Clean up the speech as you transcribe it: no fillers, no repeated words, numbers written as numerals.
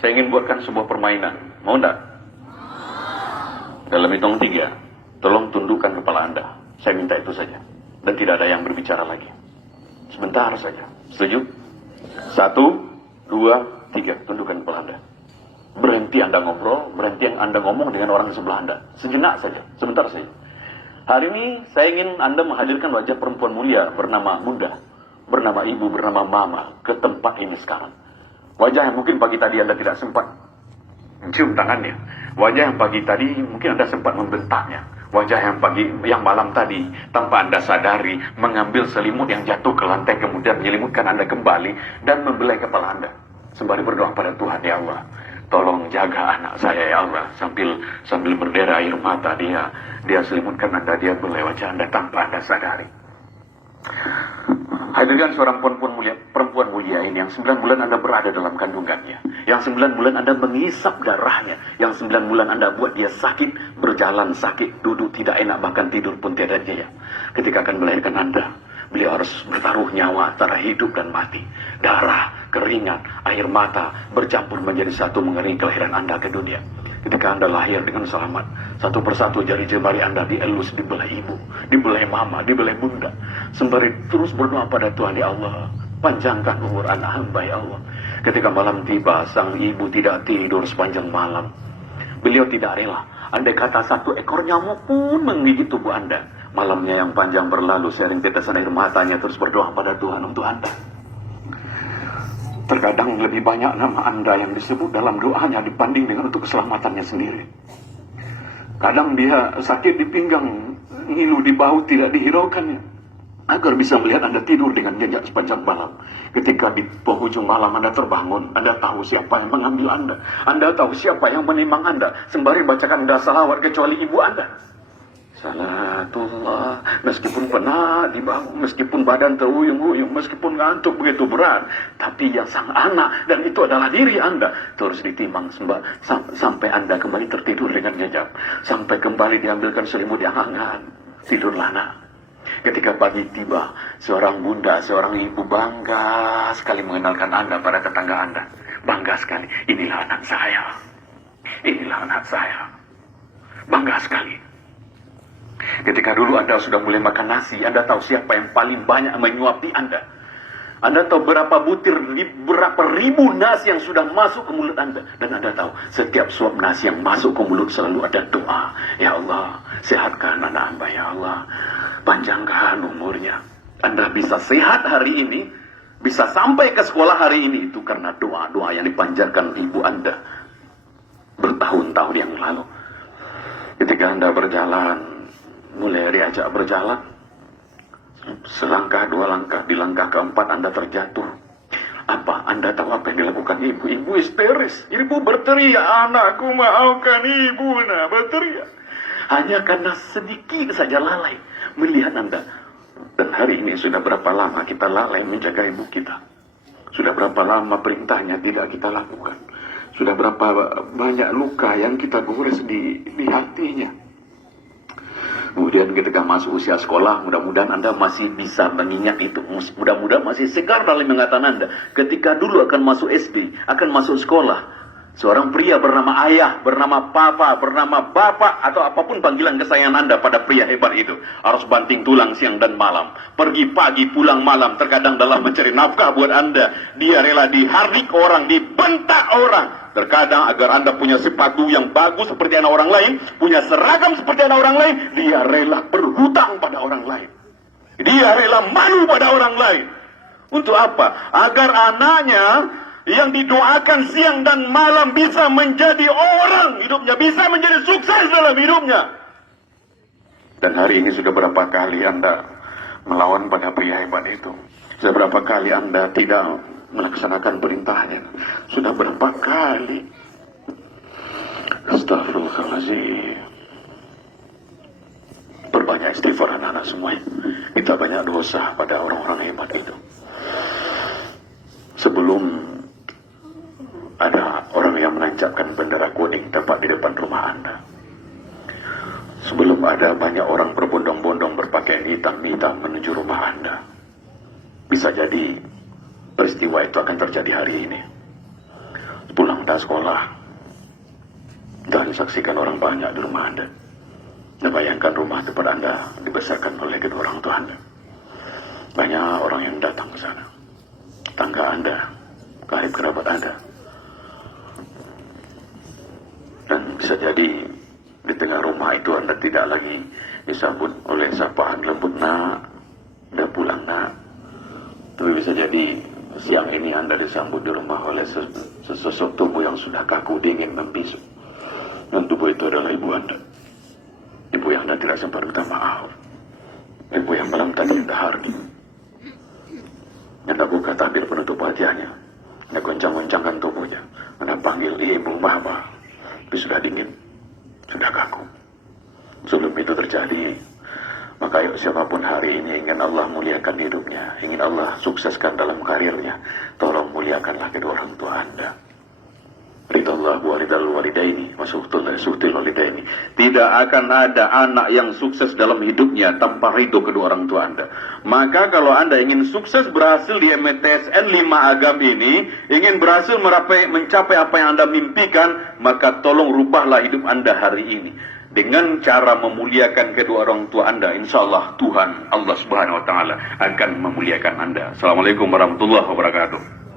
Saya ingin buatkan sebuah permainan. Mau enggak? Dalam hitung 3, tolong tundukkan kepala Anda. Saya minta itu saja. Dan tidak ada yang berbicara lagi. Sebentar saja. Setuju? 1, 2, 3. Tundukkan kepala Anda. Berhenti Anda ngobrol, berhenti Anda ngomong dengan orang di sebelah Anda. Sejenak saja, sebentar saja. Hari ini saya ingin Anda menghadirkan wajah perempuan mulia bernama Bunda, bernama Ibu, bernama Mama ke tempat ini sekarang. Wajah yang mungkin pagi tadi Anda tidak sempat mencium tangannya. Wajah yang pagi tadi mungkin Anda sempat membentaknya. Wajah yang malam tadi tanpa Anda sadari mengambil selimut yang jatuh ke lantai kemudian menyelimutkan Anda kembali dan membelai kepala Anda. Sembari berdoa pada Tuhan, ya Allah, tolong jaga anak saya ya Allah. Sambil berdera air mata dia selimutkan Anda, dia belai wajah Anda tanpa Anda sadari. Hadirkan seorang perempuan mulia ini yang 9 bulan Anda berada dalam kandungannya, yang 9 bulan Anda mengisap darahnya, yang 9 bulan Anda buat dia sakit, berjalan sakit, duduk tidak enak, bahkan tidur pun tiada jaya. Ketika akan melahirkan Anda, beliau harus bertaruh nyawa antara hidup dan mati. Darah, keringat, air mata bercampur menjadi satu mengiringi kelahiran Anda ke dunia. Ketika Anda lahir dengan selamat, satu persatu jari jemari Anda dielus, dibelai ibu, dibelai mama, dibelai bunda. Sembari terus berdoa pada Tuhan, ya Allah, panjangkan umur anak hamba ya Allah. Ketika malam tiba, sang ibu tidak tidur sepanjang malam. Beliau tidak rela. Andai kata 1 ekor nyamuk pun menggigit tubuh Anda. Malamnya yang panjang berlalu, seiring tetesan air matanya terus berdoa pada Tuhan untuk Anda. Terkadang lebih banyak nama Anda yang disebut dalam doanya dibanding dengan untuk keselamatannya sendiri. Kadang dia sakit di pinggang, ngilu di bahu tidak dihiraukannya, agar bisa melihat Anda tidur dengan nyenyak sepanjang malam. Ketika di penghujung malam Anda terbangun, Anda tahu siapa yang mengambil Anda. Anda tahu siapa yang menimang Anda. Sembari bacakan Anda salawat kecuali ibu Anda. Salatullah, meskipun penat di bahu, meskipun badan teruyung-uyung, meskipun ngantuk begitu berat, tapi yang sang anak, dan itu adalah diri Anda, terus ditimang sampai Anda kembali tertidur dengan nyenyak, sampai kembali diambilkan selimut yang hangat. Tidurlah nak. Ketika pagi tiba, seorang bunda, seorang ibu bangga sekali mengenalkan Anda pada tetangga Anda. Bangga sekali, inilah anak saya. Inilah anak saya. Bangga sekali. Ketika dulu Anda sudah mulai makan nasi, Anda tahu siapa yang paling banyak menyuapi Anda. Anda tahu berapa butir, berapa ribu nasi yang sudah masuk ke mulut Anda. Dan Anda tahu setiap suap nasi yang masuk ke mulut selalu ada doa. Ya Allah, sehatkan anak hamba ya Allah. Panjangkan umurnya. Anda bisa sehat hari ini, bisa sampai ke sekolah hari ini, itu karena doa-doa yang dipanjatkan ibu Anda bertahun-tahun yang lalu. Ketika Anda berjalan, mulai diajak berjalan, selangkah, 2 langkah, di langkah keempat Anda terjatuh. Apa? Anda tahu apa yang dilakukan ibu? Ibu histeris. Ibu berteriak, anakku maafkan ibu, nah berteriak. Hanya karena sedikit saja lalai melihat Anda. Dan hari ini sudah berapa lama kita lalai menjaga ibu kita? Sudah berapa lama perintahnya tidak kita lakukan? Sudah berapa banyak luka yang kita gores di hatinya? Kemudian ketika masuk usia sekolah, mudah-mudahan Anda masih bisa mengingat itu. Mudah-mudahan masih segar dalam ingatan Anda. Ketika dulu akan masuk SD, akan masuk sekolah, seorang pria bernama ayah, bernama papa, bernama bapak, atau apapun panggilan kesayangan Anda pada pria hebat itu, harus banting tulang siang dan malam, pergi pagi pulang malam. Terkadang dalam mencari nafkah buat Anda, dia rela dihardik orang, dibentak orang. Terkadang agar Anda punya sepatu yang bagus seperti anak orang lain, punya seragam seperti anak orang lain, dia rela berhutang pada orang lain. Dia rela malu pada orang lain. Untuk apa? Agar anaknya yang didoakan siang dan malam bisa menjadi orang hidupnya, bisa menjadi sukses dalam hidupnya. Dan hari ini sudah berapa kali Anda melawan pada pria hebat itu? Sudah berapa kali Anda tidak melaksanakan perintahnya? Sudah berapa kali? Astagfirullahaladzim. Perbanyak istighfar anak-anak semua. Kita banyak dosa pada orang-orang hebat itu. Sebelum ada orang yang menancapkan bendera kuning tepat di depan rumah Anda, sebelum ada banyak orang berbondong-bondong berpakaian hitam-hitam menuju rumah Anda, bisa jadi peristiwa itu akan terjadi hari ini. pulang dari sekolah, telah disaksikan orang banyak di rumah Anda. Anda bayangkan rumah tempat Anda dibesarkan oleh kedua orang tua Anda. Banyak orang yang datang ke sana. Tangga Anda, karib kerabat Anda. Dan bisa jadi di tengah rumah itu Anda tidak lagi disambut oleh sapaan lembut, nak, udah pulang nak. Tapi bisa jadi siang ini Anda disambut di rumah oleh sesosok tubuh yang sudah kaku, dingin, membisu. Dan tubuh itu adalah ibu Anda. Ibu yang Anda tidak sempat minta maaf. Ibu yang malam tadi Anda hargi. Anda buka tabir penutup wajahnya. Anda goncang-goncangkan tubuhnya. Anda panggil ibu, mama. Tapi sudah dingin, sudah kaku. Sebelum itu terjadi, maka yuk siapapun hari ini ingin Allah muliakan hidupnya, ingin Allah sukseskan dalam karirnya, tolong muliakanlah kedua orang tua Anda. Ridallah walidal walidaini, masuhtul walidaini. Tidak akan ada anak yang sukses dalam hidupnya tanpa ridho kedua orang tua Anda. Maka kalau Anda ingin sukses berhasil di MTSN 5 Agam ini, ingin berhasil mencapai apa yang Anda mimpikan, maka tolong rubahlah hidup Anda hari ini. Dengan cara memuliakan kedua orang tua Anda, insya Allah Tuhan, Allah Subhanahu Wa Taala akan memuliakan Anda. Assalamualaikum warahmatullahi wabarakatuh.